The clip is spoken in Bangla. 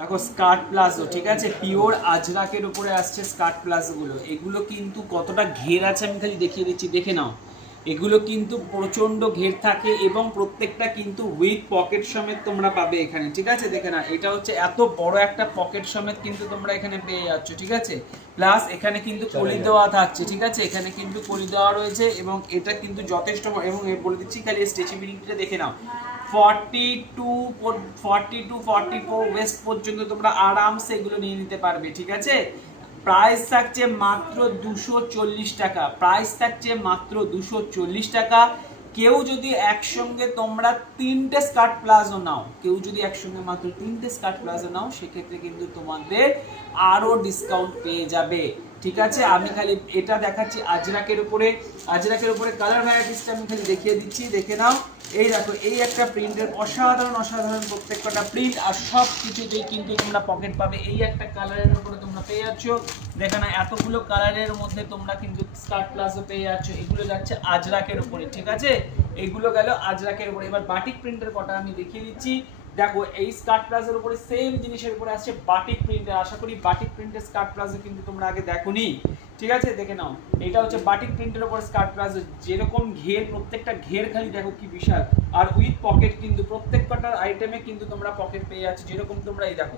দেখো স্কার্ট প্লাজো, ঠিক আছে, পিওর আজরাকের উপরে আসছে স্কার্ট প্লাজোগুলো। এগুলো কিন্তু কতটা ঘের আছে আমি খালি দেখিয়ে দিচ্ছি, দেখে নাও। এগুলো কিন্তু প্রচণ্ড ঘের থাকে এবং প্রত্যেকটা কিন্তু উইথ পকেট সমেত তোমরা পাবে এখানে, ঠিক আছে। দেখে না, এটা হচ্ছে এত বড় একটা পকেট সমেত কিন্তু তোমরা এখানে পেয়ে যাচ্ছ, ঠিক আছে। প্লাস এখানে কিন্তু কলি দেওয়া থাকছে, ঠিক আছে, এখানে কিন্তু কলি দেওয়া রয়েছে এবং এটা কিন্তু যথেষ্ট। এবং বলে দিচ্ছি খালি স্ট্রেচেবিলিটিটা দেখে নাও, 42-44 ওয়েস্ট পর্যন্ত তোমরা আরামসে এগুলো নিয়ে নিতে পারবে, ঠিক আছে। প্রাইস থাকছে মাত্র 240 টাকা, প্রাইস থাকছে মাত্র 240 টাকা। কেউ যদি একসঙ্গে তোমরা তিনটে স্কার্ট প্লাজো নাও, কেউ যদি একসঙ্গে মাত্র তিনটে স্কার্ট প্লাজো নাও, সেক্ষেত্রে কিন্তু তোমাদের আরো ডিসকাউন্ট পেয়ে যাবে, ঠিক আছে। আমি খালি এটা দেখাচ্ছি আজরাকের উপরে। আজরাকের উপরে কালার ভ্যারাইটিসটা আমি খালি দেখিয়ে দিচ্ছি, দেখে নাও। এই দেখো, এই একটা প্রিন্টের অসাধারণ অসাধারণ প্রত্যেকটা প্রিন্ট, আর সব কিছুতেই কিন্তু তোমরা পকেট পাবে। এই একটা কালারের উপরে তোমরা পেয়ে যাচ্ছ, দেখো না, এতগুলো কালারের মধ্যে তোমরা কিন্তু স্কার্ট প্লাজো পেয়ে যাচ্ছ। এগুলো যাচ্ছে আজরাকের উপরে, ঠিক আছে, এগুলো গেল আজরাকের উপরে। এবার বাটিক প্রিন্টের কটা আমি দেখিয়ে দিচ্ছি। দেখো, এই স্কার্ট প্লাজোর উপরে সেম জিনিসের উপরে আসছে বাটিক প্রিন্টের। আশা করি বাটিক প্রিন্টের স্কার্ট প্লাজো কিন্তু তোমরা আগে দেখোনি, ঠিক আছে, দেখে নাও। এটা হচ্ছে বাটিক প্রিন্টের উপর স্কার্ট প্লাজো, যেরকম ঘের, প্রত্যেকটা ঘের খালি দেখো কি বিশাল, আর উইথ পকেট কিন্তু প্রত্যেকটার আইটেমে কিন্তু তোমরা পকেট পেয়ে যাচ্ছ, যেরকম তোমরা এই দেখো।